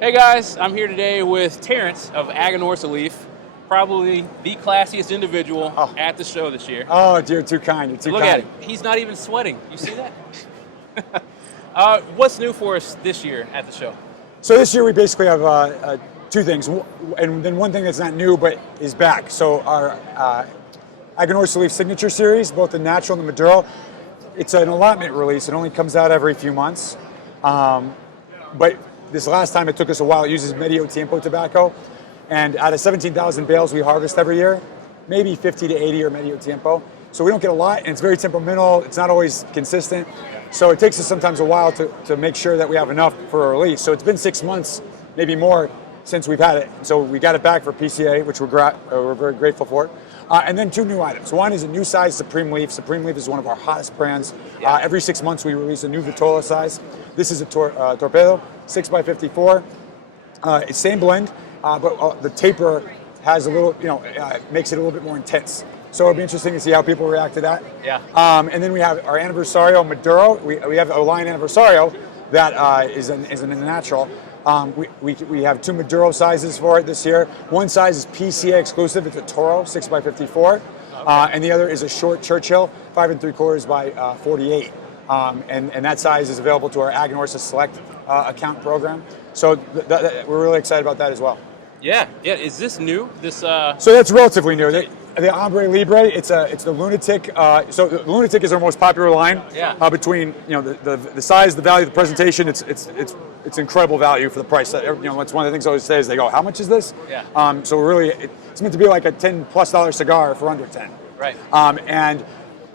Hey guys, I'm here today with Terence of Aganorsa Leaf, probably the classiest individual at the show this year. Oh, dear, too kind. You're too Look kind. at him. He's not even sweating. You see that? What's new for us this year at the show? So this year we basically have two things, and then one thing that's not new but is back. So our Aganorsa Leaf Signature Series, both the natural and the Maduro, it's an allotment release. It only comes out every few months. But this last time it took us a while. It uses Medio Tiempo tobacco. And out of 17,000 bales we harvest every year, maybe 50 to 80 are Medio Tiempo. So we don't get a lot, and it's very temperamental. It's not always consistent. So it takes us sometimes a while to make sure that we have enough for a release. So it's been 6 months, maybe more, since we've had it. So we got it back for PCA, which we're very grateful for. And then two new items. One is a new size Supreme Leaf. Supreme Leaf is one of our hottest brands. Every 6 months we release a new Vitola size. This is a Torpedo, 6x54. It's same blend, but the taper has a little, makes it a little bit more intense. So it'll be interesting to see how people react to that. Yeah. And then we have our Anniversario Maduro. We have a line Anniversario that is a natural. We have two Maduro sizes for it this year. One size is PCA exclusive. It's a Toro, 6x54. And the other is a short Churchill, 5 3/4 by 48. And that size is available to our Aganorsa Select account program. So we're really excited about that as well. Yeah. Is this new? So that's relatively new. The Hombre Libre, it's the Lunatic. So the Lunatic is our most popular line. Yeah. Between the size, the value, the presentation, it's incredible value for the price. It's one of the things I always say is they go, how much is this? Yeah. So really, it's meant to be like a $10+ cigar for under 10. Right. And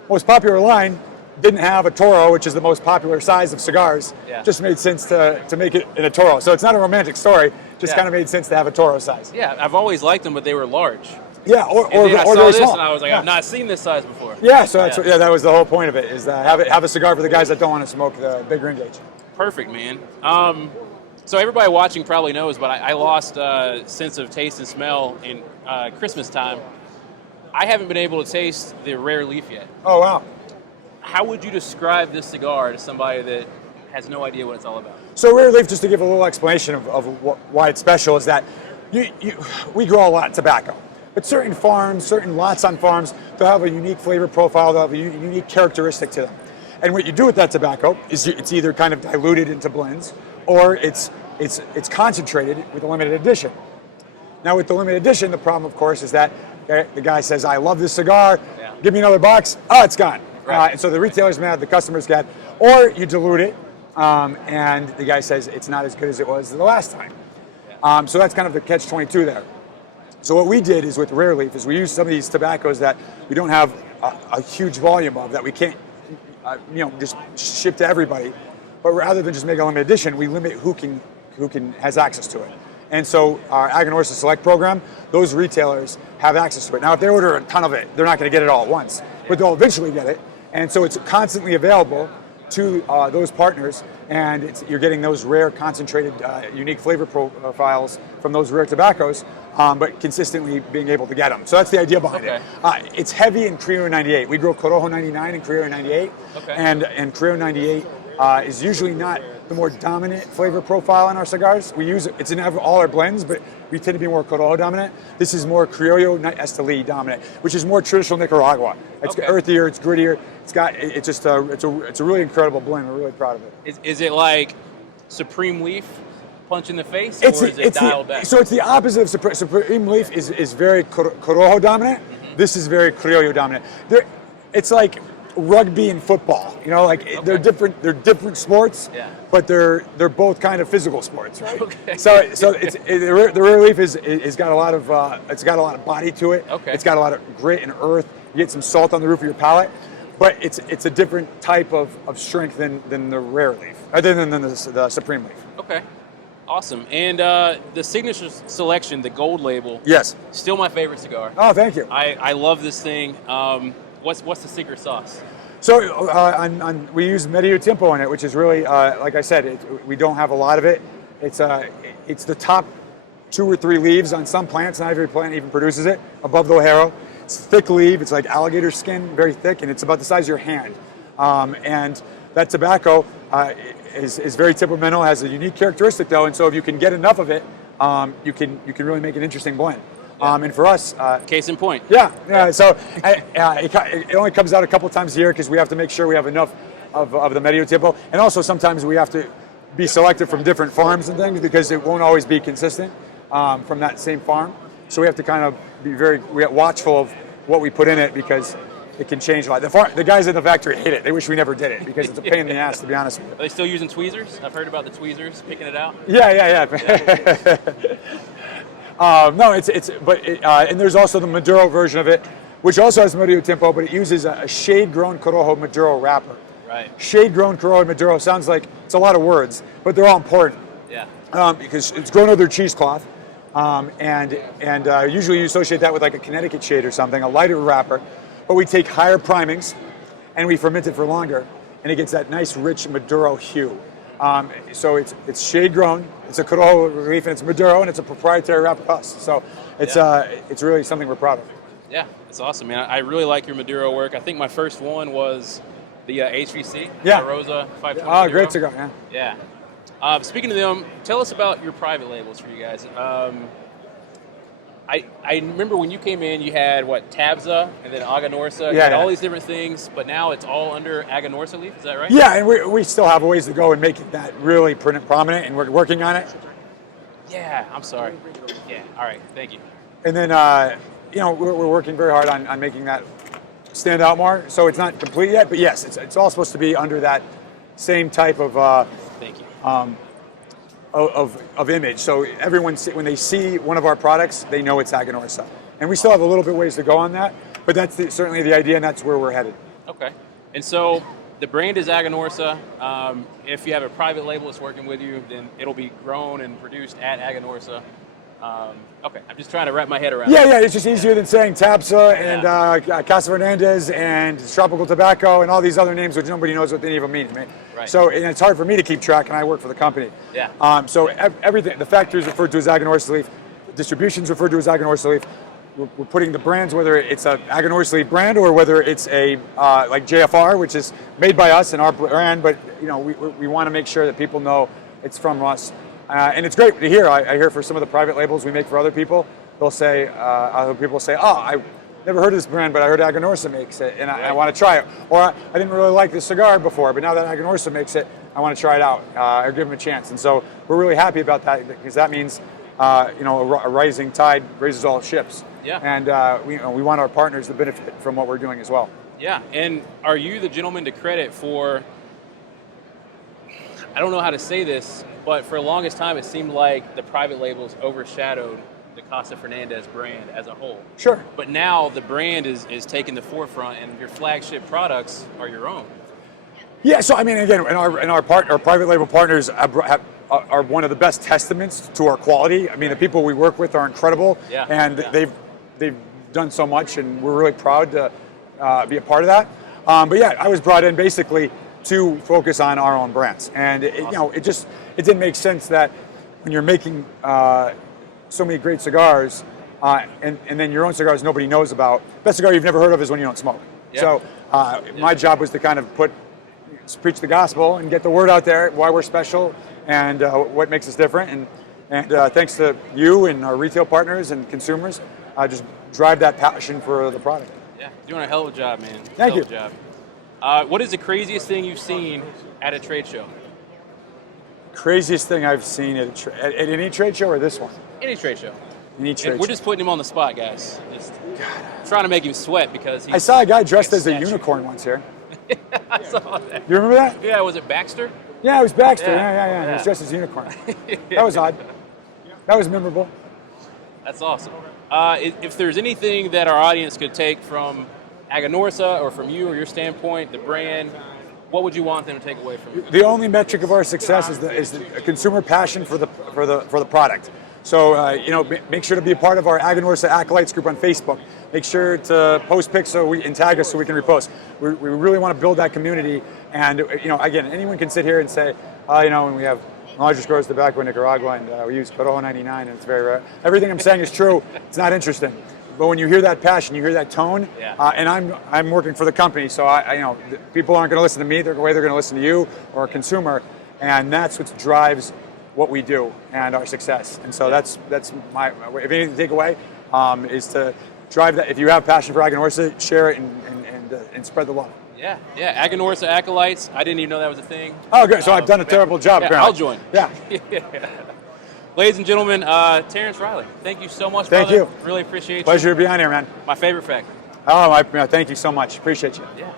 most popular line didn't have a Toro, which is the most popular size of cigars. Yeah. Just made sense to make it in a Toro. So it's not a romantic story. Just kind of made sense to have a Toro size. Yeah, I've always liked them, but they were large. Yeah, or I saw very this small. and I was like, I've not seen this size before. Yeah, so that's that was the whole point of it, is have a cigar for the guys that don't want to smoke the big ring gauge. Perfect, man. So everybody watching probably knows, but I lost sense of taste and smell in Christmas time. I haven't been able to taste the Rare Leaf yet. Oh, wow. How would you describe this cigar to somebody that has no idea what it's all about? So Rare Leaf, just to give a little explanation of why it's special, is that we grow a lot of tobacco. But certain farms, certain lots on farms, they'll have a unique flavor profile, they'll have a unique characteristic to them. And what you do with that tobacco is it's either kind of diluted into blends, or it's concentrated with a limited edition. Now with the limited edition, the problem, of course, is that the guy says, I love this cigar, give me another box, oh, it's gone. Right. And so the retailer's mad, the customer's mad, or you dilute it, and the guy says it's not as good as it was the last time. So that's kind of the catch-22 there. So what we did is with Rare Leaf is we use some of these tobaccos that we don't have a huge volume of, that we can't just ship to everybody. But rather than just make a limited edition, we limit who has access to it. And so our Aganorsa Select program, those retailers have access to it. Now, if they order a ton of it, they're not going to get it all at once, but they'll eventually get it. And so it's constantly available to those partners, and you're getting those rare, concentrated, unique flavor profiles from those rare tobaccos, but consistently being able to get them. So that's the idea behind it. It's heavy in Criollo 98. We grow Corojo 99 and Criollo 98, and Criollo 98 is usually not the more dominant flavor profile in our cigars. We use it's in all our blends, but we tend to be more Corojo dominant. This is more Criollo Esteli dominant, which is more traditional Nicaragua. It's earthier, it's grittier. It's a really incredible blend. We're really proud of it. Is it like Supreme Leaf punch in the face, or is it dialed back? So it's the opposite of Supreme Leaf is very Corojo dominant. Mm-hmm. This is very Criollo dominant. It's like rugby and football, they're different sports, but they're both kind of physical sports, right? So the Rare Leaf is got a lot of body to it. It's got a lot of grit and earth. You get some salt on the roof of your palate, but it's a different type of strength than the Rare Leaf, other than the Supreme Leaf. Okay. Awesome. And the Signature Selection, the gold label, still my favorite cigar. Oh, thank you. I love this thing. What's the secret sauce? So we use Medio Tiempo in it, which is really, like I said, we don't have a lot of it. It's the top 2 or 3 leaves on some plants. Not every plant even produces it, above the Ojero. It's a thick leaf. It's like alligator skin, very thick, and it's about the size of your hand. And that tobacco is very temperamental, has a unique characteristic though, and so if you can get enough of it, you can really make an interesting blend. And for us, case in point. Yeah. So it only comes out a couple times a year because we have to make sure we have enough of the Medio Tempo, and also sometimes we have to be selected from different farms and things because it won't always be consistent from that same farm. So we have to kind of be very watchful of what we put in it because it can change a lot. The guys in the factory hate it. They wish we never did it because it's a pain in the ass, to be honest with you. Are they still using tweezers? I've heard about the tweezers, picking it out. Yeah. No, and there's also the Maduro version of it, which also has Medio Tempo, but it uses a shade-grown Corojo Maduro wrapper. Right. Shade-grown Corojo Maduro sounds like it's a lot of words, but they're all important. Yeah. Because it's grown over cheesecloth, and usually you associate that with like a Connecticut shade or something, a lighter wrapper. But we take higher primings, and we ferment it for longer, and it gets that nice, rich Maduro hue. So it's shade-grown, it's a Corojo leaf, and it's Maduro, and it's a proprietary wrapper for us. So it's really something we're proud of. Yeah, it's awesome, man. I really like your Maduro work. I think my first one was the HVC, Rosa 520. Oh, great cigar, yeah. Speaking of them, tell us about your private labels for you guys. I remember when you came in, you had, Tabza, and then Aganorsa, you had all these different things, but now it's all under Aganorsa leaf, is that right? Yeah, and we still have a ways to go in making that really prominent, and we're working on it. Yeah, I'm sorry. Yeah, all right, thank you. And then, we're working very hard on making that stand out more. So it's not complete yet, but yes, it's all supposed to be under that same type of thank you. Of image. So everyone, when they see one of our products, they know it's Aganorsa. And we still have a little bit ways to go on that, but that's certainly the idea, and that's where we're headed. Okay. And so the brand is Aganorsa. If you have a private label that's working with you, then it'll be grown and produced at Aganorsa. Okay, I'm just trying to wrap my head around it. Yeah, it's just easier than saying Tabsa and Casa Fernandez and Tropical Tobacco and all these other names which nobody knows what any of them mean. Right. So, and it's hard for me to keep track, and I work for the company. Yeah. So everything, the factory is referred to as Aganorsa leaf, the distribution is referred to as Aganorsa leaf. We're putting the brands, whether it's a Aganorsa leaf brand or whether it's a like JFR, which is made by us and our brand, but we want to make sure that people know it's from us. And it's great to hear. I hear for some of the private labels we make for other people, they'll say, other people say, oh, I never heard of this brand, but I heard Aganorsa makes it, and I want to try it. Or I didn't really like this cigar before, but now that Aganorsa makes it, I want to try it out or give them a chance. And so we're really happy about that because that means, a rising tide raises all ships. Yeah. And we want our partners to benefit from what we're doing as well. Yeah. And are you the gentleman to credit for? I don't know how to say this, but for the longest time, it seemed like the private labels overshadowed the Casa Fernandez brand as a whole. Are But now the brand is taking the forefront, and your flagship products are your own. Yeah. So I mean, again, our private label partners are one of the best testaments to our quality. I mean, the people we work with are incredible, and they've done so much, and we're really proud to be a part of that. But yeah, I was brought in basically to focus on our own brands, and it didn't make sense that when you're making so many great cigars, and then your own cigars nobody knows about. Best cigar you've never heard of is when you don't smoke. Yeah. So my job was to kind of preach the gospel and get the word out there, why we're special and what makes us different. And thanks to you and our retail partners and consumers, just drive that passion for the product. Yeah, doing a hell of a job, man. Thank you. Job. What is the craziest thing you've seen at a trade show? Craziest thing I've seen at any trade show or this one? Any trade show. Any trade show. We're just putting him on the spot, guys. Just trying to make him sweat because I saw a guy dressed as a unicorn once here. I saw that. You remember that? Yeah, was it Baxter? Yeah, it was Baxter. Yeah. He was dressed as a unicorn. That was odd. That was memorable. That's awesome. If there's anything that our audience could take from Aganorsa or from you or your standpoint, the brand, what would you want them to take away from you? The only metric of our success is the consumer passion for the product. So make sure to be a part of our Aganorsa Acolytes group on Facebook. Make sure to post pics and tag us so we can repost. We really want to build that community. And again, anyone can sit here and say, when we have largest grows tobacco in Nicaragua and we use Corojo 99 and it's very rare. Everything I'm saying is true. It's not interesting. But when you hear that passion, you hear that tone, and I'm working for the company, so people aren't going to listen to me the way they're going to listen to you or a consumer. And that's what drives what we do and our success. And so that's my, if anything to take away, is to drive that. If you have passion for Aganorsa, share it and spread the love. Yeah. Aganorsa acolytes. I didn't even know that was a thing. Oh, good. So I've done a terrible job. Yeah, apparently. I'll join. Yeah. Ladies and gentlemen, Terence Reilly, thank you so much, Thank brother. you. Really appreciate you. Pleasure to be on here, man. My favorite fact. Oh, thank you so much. Appreciate you. Yeah.